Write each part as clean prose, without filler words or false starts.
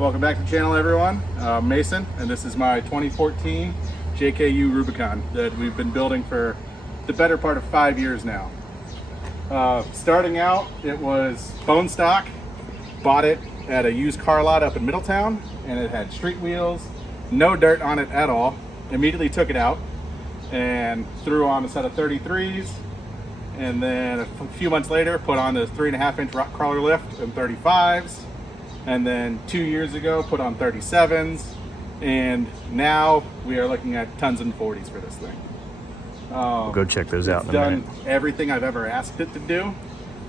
Welcome back to the channel, everyone. I'm Mason, and this is my 2014 JKU Rubicon that we've been building for the better part of 5 years now. Starting out, it was bone stock. Bought it at a used car lot up in Middletown, and it had street wheels, no dirt on it at all. Immediately took it out and threw on a set of 33s, and then a few months later put on the 3.5-inch rock crawler lift and 35s, and then 2 years ago put on 37s, and now we are looking at tons and 40s for this thing. We'll go check those out in a minute. It's done everything I've ever asked it to do.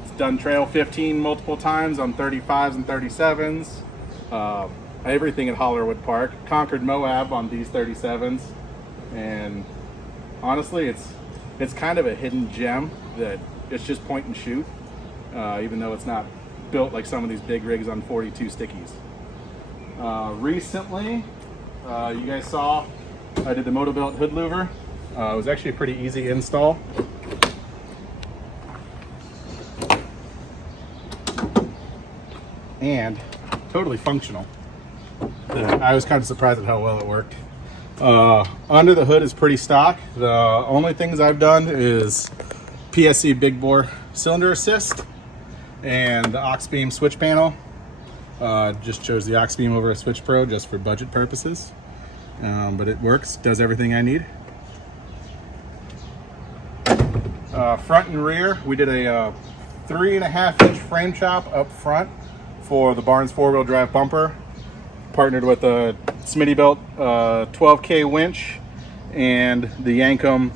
It's done trail 15 multiple times on 35s and 37s. Everything at Hollerwood Park. Conquered Moab on these 37s. And honestly, it's kind of a hidden gem that it's just point and shoot, even though it's not built like some of these big rigs on 42 stickies. Recently, you guys saw I did the Motobilt hood louver. It was actually a pretty easy install. And totally functional. I was kind of surprised at how well it worked. Under the hood is pretty stock. The only things I've done is PSC big bore cylinder assist and the aux beam switch panel. Just chose the aux beam over a Switch Pro just for budget purposes. But it works, does everything I need. Front and rear, we did a 3.5-inch frame chop up front for the Barnes 4-wheel drive bumper. Partnered with a Smittybilt 12K winch and the Yankum,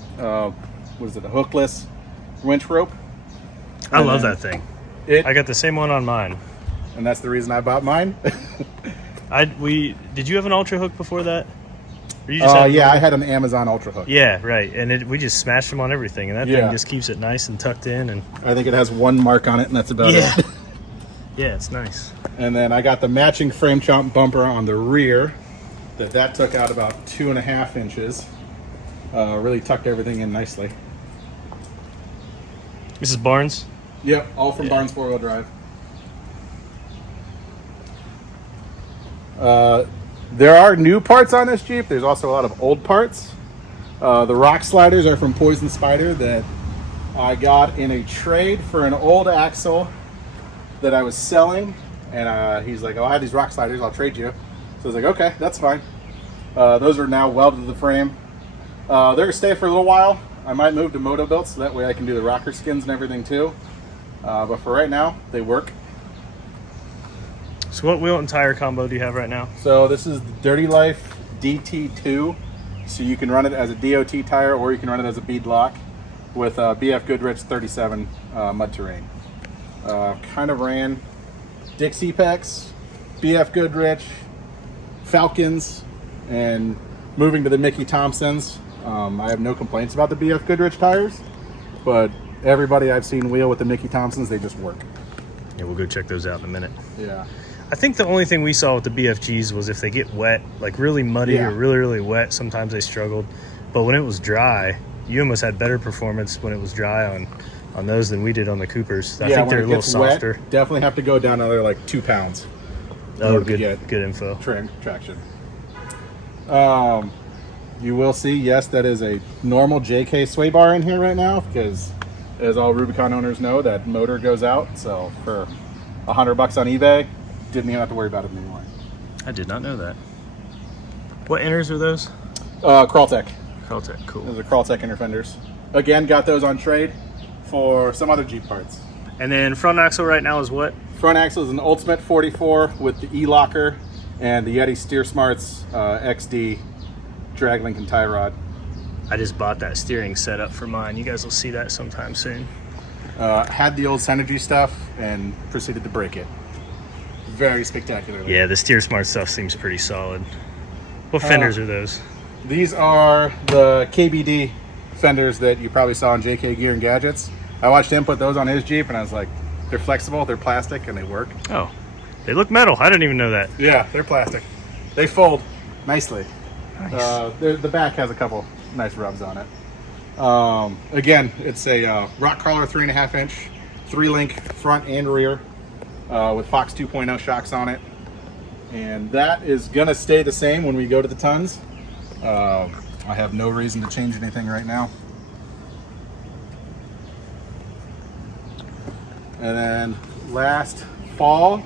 what is it, a hookless winch rope. I love that thing. I got the same one on mine. And that's the reason I bought mine. Did you have an Ultra Hook before that? Or you just yeah, I had an Amazon Ultra Hook. Yeah, right. And we just smashed them on everything, and that thing just keeps it nice and tucked in. And I think it has one mark on it, and that's about it. Yeah, it's nice. And then I got the matching frame chop bumper on the rear. That took out about 2.5 inches. Really tucked everything in nicely. This is Barnes? Yep, all from Barnes 4-wheel drive. There are new parts on this Jeep. There's also a lot of old parts. The rock sliders are from Poison Spider that I got in a trade for an old axle that I was selling. And he's like, oh, I have these rock sliders, I'll trade you. So I was like, okay, that's fine. Those are now welded to the frame. They're gonna stay for a little while. I might move to Motobilt so that way I can do the rocker skins and everything too. But for right now, they work. So what wheel and tire combo do you have right now? So this is the Dirty Life DT2. So you can run it as a DOT tire or you can run it as a beadlock with BF Goodrich 37 mud terrain. Kind of ran Dixie Pex, BF Goodrich, Falcons, and moving to the Mickey Thompsons. I have no complaints about the BF Goodrich tires, but everybody I've seen wheel with the Mickey Thompsons, they just work. Yeah, we'll go check those out in a minute. Yeah. I think the only thing we saw with the BFGs was if they get wet, like really muddy or really, really wet, sometimes they struggled. But when it was dry, you almost had better performance when it was dry on those than we did on the Coopers. I think they're a little softer. Wet, definitely have to go down another like 2 pounds. Oh, good info. Traction. You will see, yes, that is a normal JK sway bar in here right now because, as all Rubicon owners know, that motor goes out. So for $100 on eBay, didn't even have to worry about it anymore. I did not know that. What inners are those? Crawltech. Crawltech, cool. Those are Crawltech inner fenders. Again, got those on trade for some other Jeep parts. And then front axle right now is what? Front axle is an Ultimate 44 with the E-Locker and the Yeti Steer Smarts XD drag link and tie rod. I just bought that steering setup for mine. You guys will see that sometime soon. Had the old Synergy stuff and proceeded to break it. Very spectacularly. Yeah, the Steer Smart stuff seems pretty solid. What fenders are those? These are the KBD fenders that you probably saw on JK Gear and Gadgets. I watched him put those on his Jeep and I was like, they're flexible, they're plastic, and they work. Oh, they look metal. I didn't even know that. Yeah, they're plastic. They fold nicely. Nice. The back has a couple nice rubs on it. Again, it's a rock crawler 3.5-inch, 3-link front and rear with Fox 2.0 shocks on it. and that is gonna stay the same when we go to the tons. I have no reason to change anything right now. And then last fall,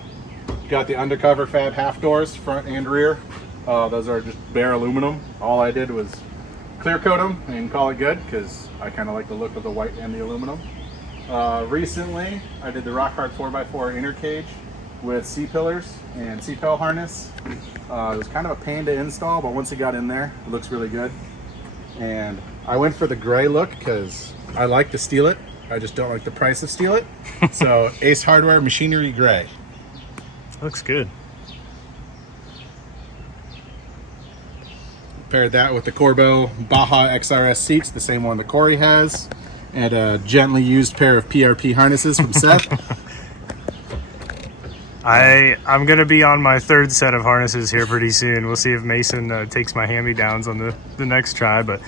got the undercover fab half doors, front and rear. Those are just bare aluminum. All I did was clear coat them and call it good, because I kind of like the look of the white and the aluminum. Recently, I did the Rock Hard 4x4 inner cage with C-pillars and C-pill harness. It was kind of a pain to install, but once it got in there, it looks really good. And I went for the gray look because I like to steel it. I just don't like the price of steel it. So Ace Hardware Machinery Gray. Looks good. Paired that with the Corbeau Baja XRS seats, the same one that Corey has, and a gently used pair of PRP harnesses from Seth. I'm gonna be on my third set of harnesses here pretty soon. We'll see if Mason takes my hand-me-downs on the next try, but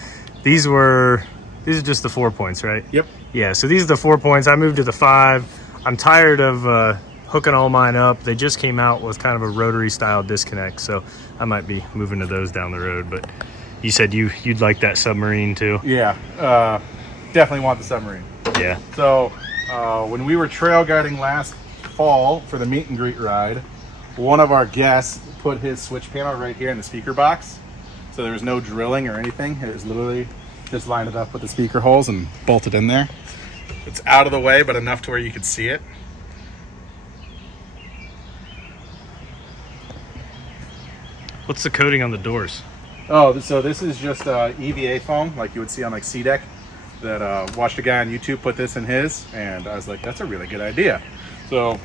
these are just the 4 points, right? Yep. Yeah, so these are the 4 points. I moved to the 5. I'm tired of hooking all mine up. They just came out with kind of a rotary style disconnect, so I might be moving to those down the road. But you said you'd like that submarine too? Yeah, definitely want the submarine. Yeah. So when we were trail guiding last fall for the meet and greet ride, one of our guests put his switch panel right here in the speaker box. So there was no drilling or anything. It was literally just lined it up with the speaker holes and bolted in there. It's out of the way, but enough to where you could see it. What's the coating on the doors? Oh, so this is just EVA foam, like you would see on like C-Deck. That watched a guy on YouTube put this in his, and I was like, that's a really good idea. So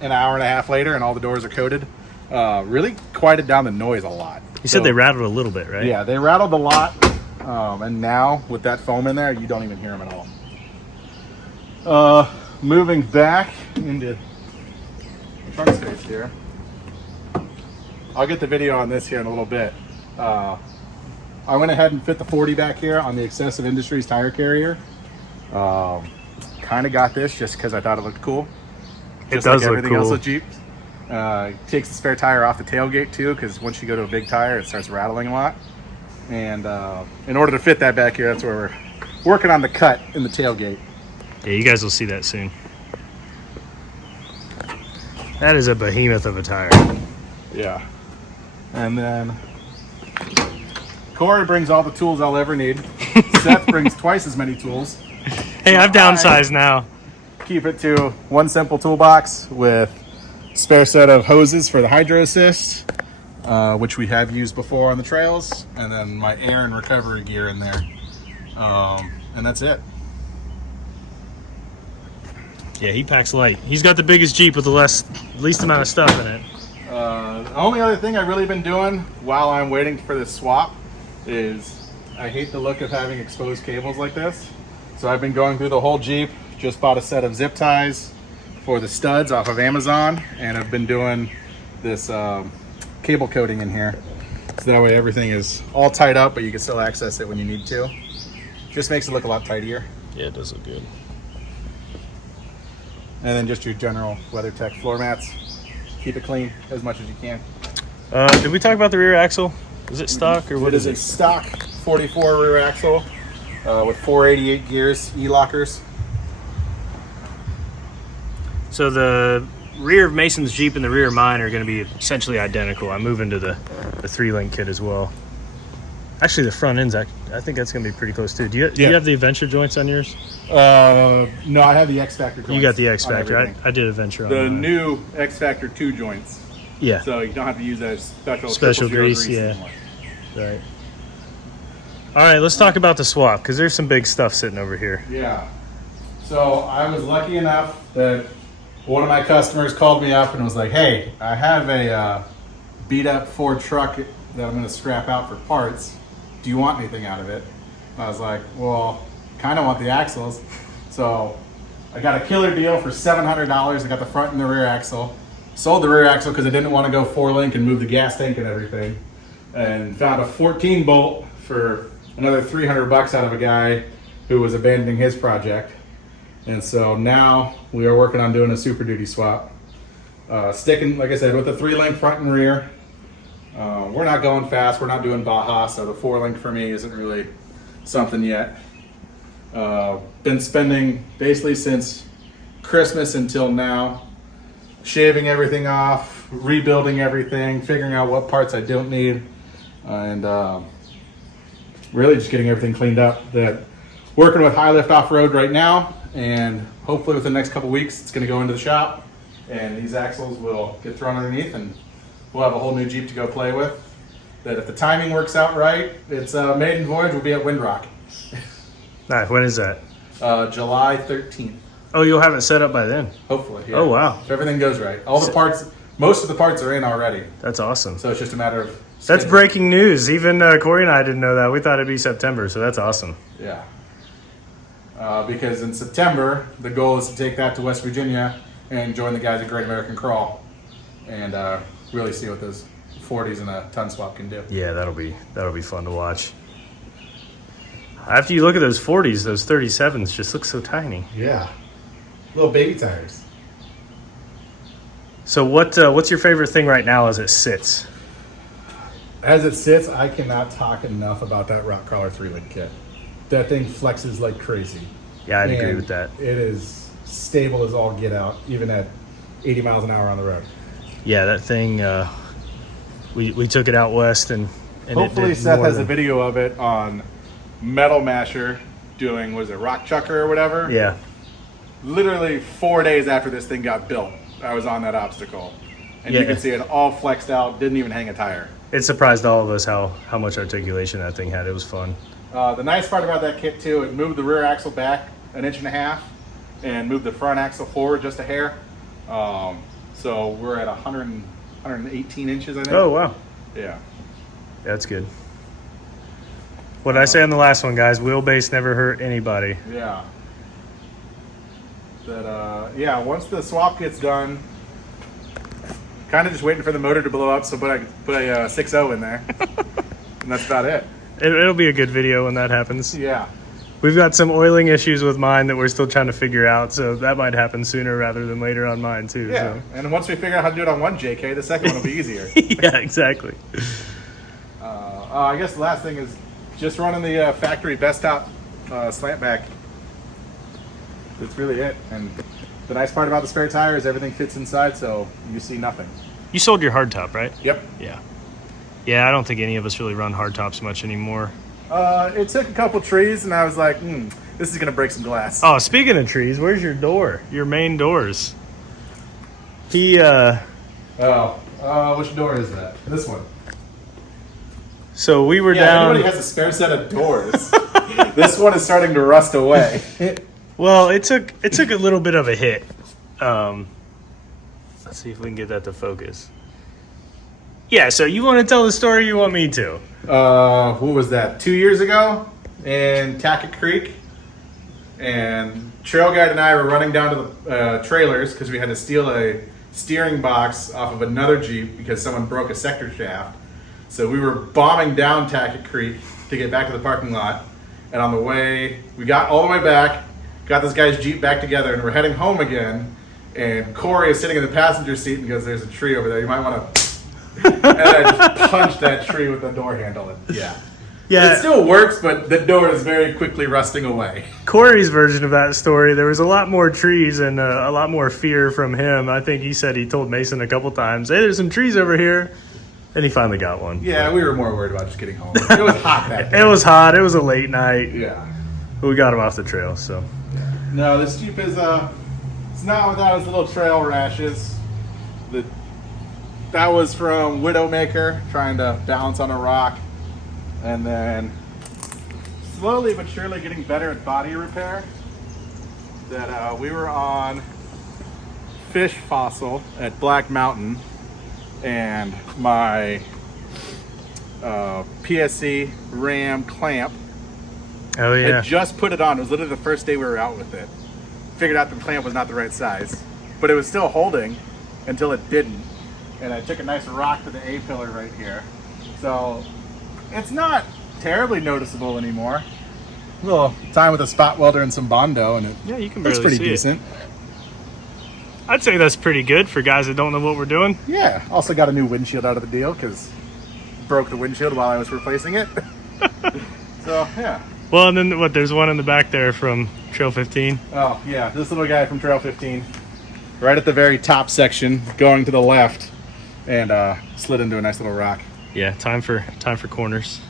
an hour and a half later, and all the doors are coated. Really quieted down the noise a lot. You said they rattled a little bit, right? Yeah, they rattled a lot, and now with that foam in there, you don't even hear them at all. Moving back into the front space here. I'll get the video on this here in a little bit. I went ahead and fit the 40 back here on the Excessive Industries tire carrier. Kind of got this just because I thought it looked cool. Just it does like look everything cool. else with Jeep. Takes the spare tire off the tailgate too, because once you go to a big tire, it starts rattling a lot. And in order to fit that back here, that's where we're working on the cut in the tailgate. Yeah, you guys will see that soon. That is a behemoth of a tire. Yeah. And then Corey brings all the tools I'll ever need. Seth brings twice as many tools. Hey, I've downsized now. Keep it to one simple toolbox with spare set of hoses for the hydro assist, which we have used before on the trails, and then my air and recovery gear in there. And that's it. Yeah, he packs light. He's got the biggest Jeep with the least amount of stuff in it. The only other thing I've really been doing while I'm waiting for this swap is I hate the look of having exposed cables like this. So I've been going through the whole Jeep, just bought a set of zip ties for the studs off of Amazon, and I've been doing this cable coating in here. So that way everything is all tied up, but you can still access it when you need to. Just makes it look a lot tidier. Yeah, it does look good. And then just your general WeatherTech floor mats. Keep it clean as much as you can. Did we talk about the rear axle? Is it stock or what is It it? is a stock 44 rear axle with 488 gears, E-lockers. So the rear of Mason's Jeep and the rear of mine are going to be essentially identical. I'm moving to the 3-link kit as well. Actually, the front end's, I think that's going to be pretty close too. Do you have the Adventure joints on yours? No, I have the X Factor joints. You got the X on Factor. everything. I did Adventure on The mine. new X Factor 2 joints. Yeah. So you don't have to use that special Special 000 grease, yeah. anymore. Right. All right, let's talk about the swap because there's some big stuff sitting over here. Yeah. So I was lucky enough that one of my customers called me up and was like, hey, I have a beat up Ford truck that I'm going to scrap out for parts. Do you want anything out of it? I was like, well, kind of want the axles. So I got a killer deal for $700. I got the front and the rear axle. Sold the rear axle because I didn't want to go 4-link and move the gas tank and everything. And found a 14 bolt for another $300 out of a guy who was abandoning his project. And so now we are working on doing a Super Duty swap. Sticking, like I said, with the 3-link front and rear. We're not going fast. We're not doing Baja, so the 4-link for me isn't really something yet. Been spending basically since Christmas until now, shaving everything off, rebuilding everything, figuring out what parts I don't need, and really just getting everything cleaned up. Working with High Lift Off-Road right now, and hopefully within the next couple weeks it's going to go into the shop, and these axles will get thrown underneath, and we'll have a whole new Jeep to go play with. That if the timing works out right, its maiden voyage will be at Windrock. Nice. When is that? July 13th. Oh, you'll have it set up by then. Hopefully. Yeah. Oh, wow. If everything goes right. All the parts, most of the parts are in already. That's awesome. So it's just a matter of... That's breaking news. Even Corey and I didn't know that. We thought it'd be September, so that's awesome. Yeah. Because in September, the goal is to take that to West Virginia and join the guys at Great American Crawl and really see what those 40s and a ton swap can do. Yeah, that'll be fun to watch. After you look at those 40s, those 37s just look so tiny. Yeah. Little baby tires. So what's your favorite thing right now as it sits? As it sits, I cannot talk enough about that Rock Crawler 3-link kit. That thing flexes like crazy. Yeah, I'd agree with that. It is stable as all get out, even at 80 miles an hour on the road. Yeah, that thing, we took it out west and hopefully Seth has a video of it on Metal Masher doing, was it Rock Chucker or whatever? Yeah. Literally 4 days after this thing got built, I was on that obstacle. And you could see it all flexed out, didn't even hang a tire. It surprised all of us how much articulation that thing had. It was fun. The nice part about that kit too, it moved the rear axle back 1.5 inches and moved the front axle forward just a hair. So we're at 118 inches, I think. Oh, wow. Yeah. That's good. What did I say on the last one, guys? Wheelbase never hurt anybody. Yeah. Yeah, once the swap gets done, kind of just waiting for the motor to blow up, so put a 6.0 in there. And that's about it. It'll be a good video when that happens. Yeah. We've got some oiling issues with mine that we're still trying to figure out, so that might happen sooner rather than later on mine too. Yeah, so. And once we figure out how to do it on one JK, the second one will be easier. Yeah, exactly. I guess the last thing is just running the factory best top slant back. That's really it. And the nice part about the spare tire is everything fits inside, so you see nothing. You sold your hardtop, right? Yep. Yeah. Yeah, I don't think any of us really run hardtops much anymore. It took a couple trees, and I was like, this is going to break some glass. Oh, speaking of trees, where's your door? Your main doors. Which door is that? This one. So we were down... Everybody has a spare set of doors. This one is starting to rust away. Well, it took a little bit of a hit. Let's see if we can get that to focus. Yeah, so you want to tell the story, or you want me to? What was that? 2 years ago in Tackett Creek, and Trail Guide and I were running down to the trailers because we had to steal a steering box off of another Jeep because someone broke a sector shaft. So we were bombing down Tackett Creek to get back to the parking lot, and on the way, we got all the way back, got this guy's Jeep back together, and we're heading home again, and Corey is sitting in the passenger seat and goes, "There's a tree over there, you might want to..." And I just punched that tree with the door handle. And yeah. It still works, but the door is very quickly rusting away. Corey's version of that story, there was a lot more trees and a lot more fear from him. I think he said he told Mason a couple times, "Hey, there's some trees over here." And he finally got one. Yeah, we were more worried about just getting home. It was hot that day. It was hot. It was a late night. Yeah. But we got him off the trail, so. No, this Jeep is, it's not without its little trail rashes. That was from Widowmaker, trying to balance on a rock. And then slowly but surely getting better at body repair. That we were on Fish Fossil at Black Mountain, and my PSC Ram clamp. Oh yeah. I just put it on. It was literally the first day we were out with it. Figured out the clamp was not the right size, but it was still holding until it didn't. And I took a nice rock to the A-pillar right here. So it's not terribly noticeable anymore. A little time with a spot welder and some Bondo, and you can it's barely pretty see decent. I'd say that's pretty good for guys that don't know what we're doing. Yeah. Also got a new windshield out of the deal because broke the windshield while I was replacing it. So yeah. Well, and then what? There's one in the back there from Trail 15. Oh yeah, this little guy from Trail 15, right at the very top section, going to the left, and slid into a nice little rock. Yeah, time for corners.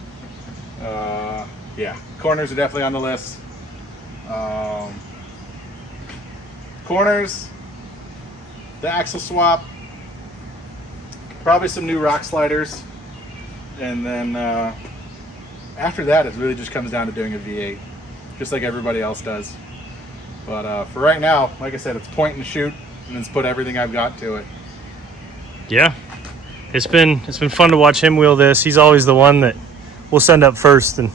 Yeah, corners are definitely on the list. Corners, the axle swap, probably some new rock sliders, and then after that it really just comes down to doing a V8, just like everybody else does. But for right now, like I said, it's point and shoot, and it's put everything I've got to it. Yeah, it's been fun to watch him wheel this. He's always the one that we'll send up first, and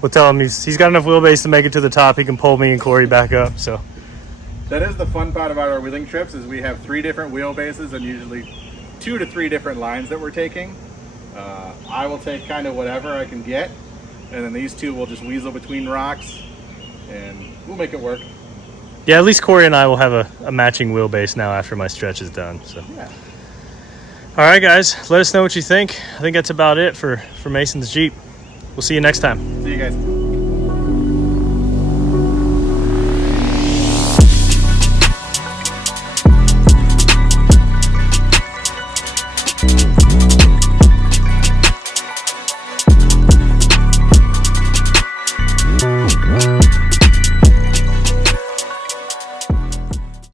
we'll tell him he's got enough wheelbase to make it to the top. He can pull me and Corey back up. So that is the fun part about our wheeling trips, is we have 3 different wheelbases and usually 2 to 3 different lines that we're taking. I will take kind of whatever I can get, and then these 2 will just weasel between rocks, and we'll make it work. yeah, at least Corey and I will have a matching wheelbase now after my stretch is done. So Yeah. all right, guys, let us know what you think. I think that's about it for Mason's Jeep. We'll see you next time. See you guys.